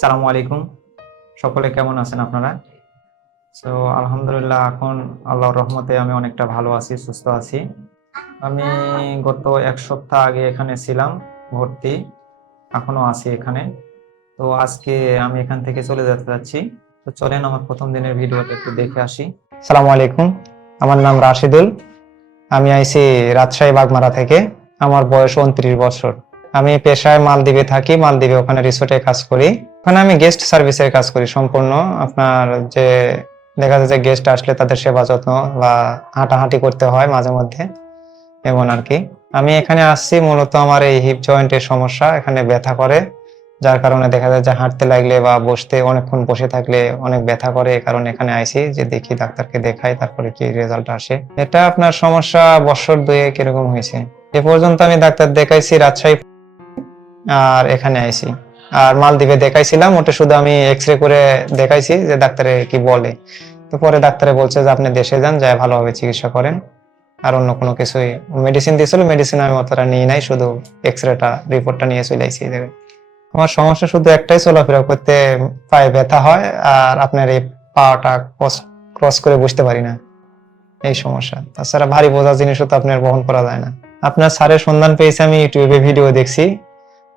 সালামু আলাইকুম। সকলে কেমন আছেন আপনারা? তো আলহামদুলিল্লাহ, এখন আল্লাহর রহমতে আমি অনেকটা ভালো আছি, সুস্থ আছি। আমি গত এক সপ্তাহ আগে এখানে ছিলাম, ভর্তি। এখনও আছি এখানে। তো আজকে আমি এখান থেকে চলে যেতে যাচ্ছি। তো চলেন আমার প্রথম দিনের ভিডিওটা একটু দেখে আসি। সালামু আলাইকুম, আমার নাম রাশিদুল। আমি আইছি রাজশাহী বাগমারা থেকে। আমার বয়স উনত্রিশ বছর। আমি পেশায় মালদ্বীপে থাকি, মালদ্বীপে ওখানে রিসোর্টে কাজ করি। ওখানে আমি গেস্ট সার্ভিসের কাজ করি সম্পূর্ণ। আপনার যে, দেখা যায় যে গেস্ট আসলে তাদের সেবা যত্ন বা হাঁটাহাঁটি করতে হয় মাঝে মধ্যে, এমন আর কি। আমি এখানে আসছি মূলত আমার এই হিপ জয়েন্টের সমস্যা, এখানে ব্যথা করে। যার কারণে দেখা যায় যে হাঁটতে লাগলে বা বসতে অনেকক্ষণ বসে থাকলে অনেক ব্যথা করে এই কারণে এখানে আইছি যে দেখি ডাক্তারকে দেখাই, তারপরে কি রেজাল্ট আসে। এটা আপনার সমস্যা বছর দুয়ে কীরকম হয়েছে। এ পর্যন্ত আমি ডাক্তার দেখাইছি রাজশাহী আর এখানে আইছি। আর মালদ্বীপে দেখাইছিলাম, ওটা শুধু আমি এক্স রে করে দেখাইছি যে ডাক্তারে কি বলে। তো পরে ডাক্তারে বলছে যে আপনি দেশে যান, যায় ভালোভাবে চিকিৎসা করেন। আর অন্য কোনো কিছুই মেডিসিন দিয়েছিল মেডিসিন আমি অতটা নিয়ে নাই, শুধু এক্স রেটা রিপোর্টটা নিয়ে চলে আইছি আমার সমস্যা শুধু একটাই, চলাফেরা করতে পায়ে ব্যথা হয়, আর আপনার এই পাটা ক্রস করে বসতে পারি না। এই সমস্যা। তাছাড়া ভারী বোঝা জিনিসও তো আপনার বহন করা যায় না। আপনার স্যারের সন্ধান পেয়েছি, আমি ইউটিউবে ভিডিও দেখছি।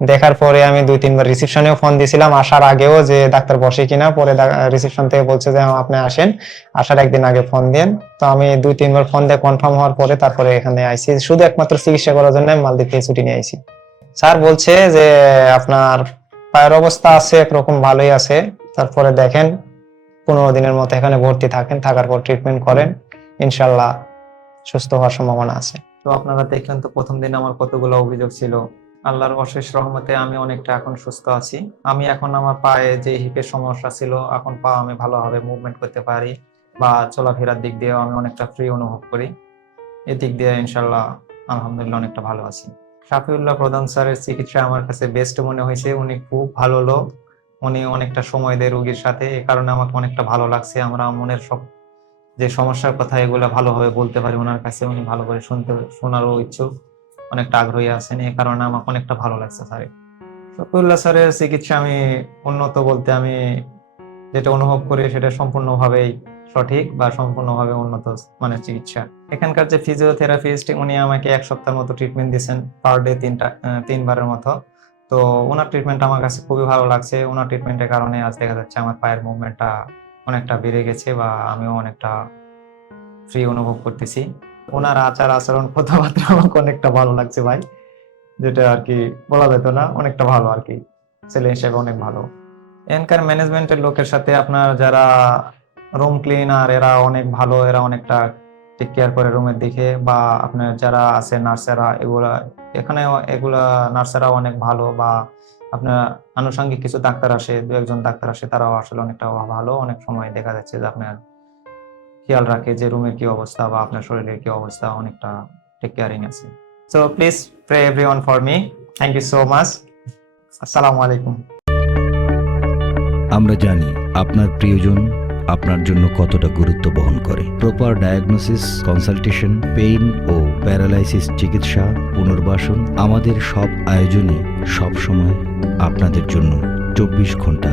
দেখার পরে আমি দুই তিনবার রিসেপশনেও ফোন দিয়েছিলাম আসার আগেও যে ডাক্তার বসে কিনা পরে রিসেপশন থেকে বলছে যে হ্যাঁ, আপনি আসেন। আসার একদিন আগে ফোন দেন। তো আমি দুই তিনবার ফোন দিয়ে কনফার্ম হওয়ার পরে তারপরে এখানে আইসি শুধু একমাত্র চিকিৎসা করার জন্য মালদ্বীপ থেকে ছুটি নিয়ে আইসি স্যার বলছে যে আপনার পায়ের অবস্থা আছে একরকম ভালোই আছে। তারপরে দেখেন পনেরো দিনের মতো এখানে ভর্তি থাকেন থাকার পর ট্রিটমেন্ট করেন। ইনশাল্লাহ সুস্থ হওয়ার সম্ভাবনা আছে। তো আপনারা দেখলেন তো প্রথম দিন আমার কতগুলো অভিযোগ ছিল। আল্লাহর অশেষ রহমতে আমি অনেকটা এখন সুস্থ আছি। আমি এখন আমার পায়ে যে হিপের সমস্যা ছিল, এখন পা আমি ভালোভাবে মুভমেন্ট করতে পারি বা চলাফেরার দিক দিয়েও আমি অনেকটা ফ্রি অনুভব করি। এদিক দিয়ে ইনশাল্লাহ আলহামদুলিল্লাহ অনেকটা ভালো আছি। শাফিউল্লাহ প্রধান স্যারের চিকিৎসা আমার কাছে বেস্ট মনে হয়েছে। উনি খুব ভালো লোক। উনি অনেকটা সময় দেয় রোগীর সাথে। এ কারণে আমাকে অনেকটা ভালো লাগছে। আমরা মনের সব যে সমস্যার কথা এগুলো ভালোভাবে বলতে পারি ওনার কাছে। উনি ভালো করে শুনতে, শোনারও ইচ্ছুক। অনেকটা আগ্রহী আছেন এই কারণে আমাকে অনেকটা ভালো লাগছে স্যারের শফিউল্লাহ স্যারের চিকিৎসা আমি উন্নত বলতে আমি যেটা অনুভব করি সেটা সম্পূর্ণভাবেই সঠিক বা সম্পূর্ণভাবে উন্নত মানের চিকিৎসা। এখানকার যে ফিজিওথেরাপিস্ট উনি আমাকে এক সপ্তাহের মতো ট্রিটমেন্ট দিয়েছেন পার ডে তিনটা তিনবারের মতো। তো ওনার ট্রিটমেন্ট আমার কাছে খুবই ভালো লাগছে। ওনার ট্রিটমেন্টের কারণে আজ দেখা যাচ্ছে আমার পায়ের মুভমেন্টটা অনেকটা বেড়ে গেছে বা আমিও অনেকটা ফ্রি অনুভব করতেছি। ওনার আচার আচরণ, কথাবার্তা আমাকে অনেকটা ভালো লাগছে ভাই, যেটা আর কি বলা যেত না, অনেকটা ভালো আর কি। ছেলে হিসেবে অনেক ভালো। এনকার ম্যানেজমেন্টের লোকের সাথে আপনার যারা রুম ক্লিনার, এরা অনেক ভালো, এরা অনেকটা টেক কেয়ার করে রুমের দিকে, বা আপনার যারা আছে নার্সেরা, এগুলা, এখানে এগুলা নার্সেরা অনেক ভালো, বা আপনার আনুষঙ্গিক কিছু ডাক্তার আসে, দু একজন ডাক্তার আসে, তারাও আসলে অনেকটা ভালো, অনেক সময় দেখা যাচ্ছে যে আপনার খেয়াল রাখে যে রুমের কি অবস্থা বা আপনার শরীরের কি অবস্থা, অনেকটা টেক কেয়ারিং আছে। So please pray everyone for me thank you so much আসসালামু আলাইকুম আমরা জানি আপনার প্রিয়জন আপনার জন্য কতটা গুরুত্ব বহন করে। প্রপার ডায়াগনোসিস কনসালটেশন পেইন ও প্যারালাইসিস চিকিৎসা, পুনর্বাসন আমাদের সব আয়োজনে সব সময় আপনাদের জন্য চব্বিশ ঘণ্টা